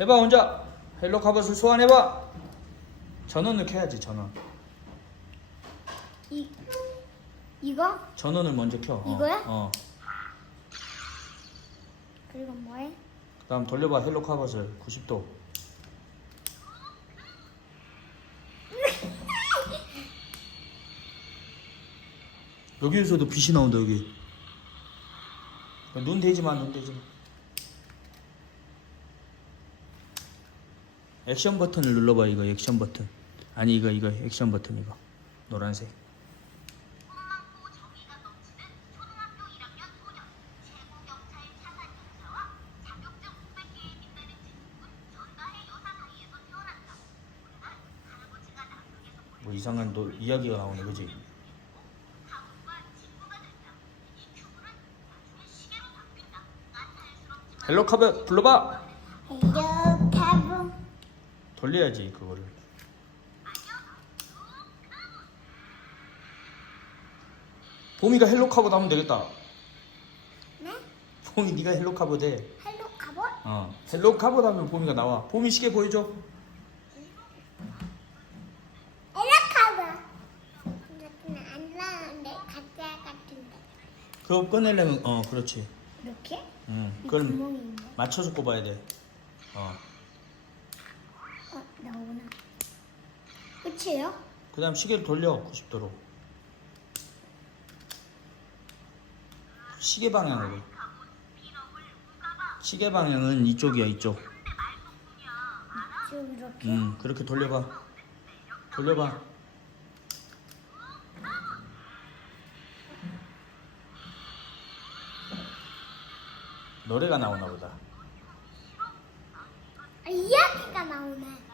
해봐 혼자. 헬로 카봇을 소환해봐. 전원을 켜야지. 전원. 이거? 전원을 먼저 켜. 이거야? 그리고 뭐해? 그 다음 돌려봐. 헬로 카봇을 90도. 여기에서도 빛이 나온다. 여기 눈 대지마. 눈 대지마. 액션 버튼을 눌러봐. 이거 액션 버튼. 아니 이거 액션 버튼. 이거 노란색. 뭐 이상한 이야기가 나오네. 그지? 헬로 카봇 불러봐. 헬로 카봇. 돌려야지 그거를. 봄이가 헬로 카봇 하면 되겠다. 네? 봄이 네가 헬로 카봇 해. 헬로 카봇? 헬로 카봇 하면 봄이가 나와. 봄이 시계 보여줘. 헬로 카봇. 근데 안 나는데 가짜 같은데. 그거 꺼내려면 그렇지. 이렇게? 그걸 구멍이 있네. 맞춰서 꼽아야 돼. 나오나? 끝이에요? 그 다음 시계를 돌려 90도로. 시계 방향으로. 시계 방향은 이쪽이야. 이쪽. 지금 이렇게? 그렇게 돌려봐. 돌려봐. 노래가 나오나 보다. 이야기가 나오네.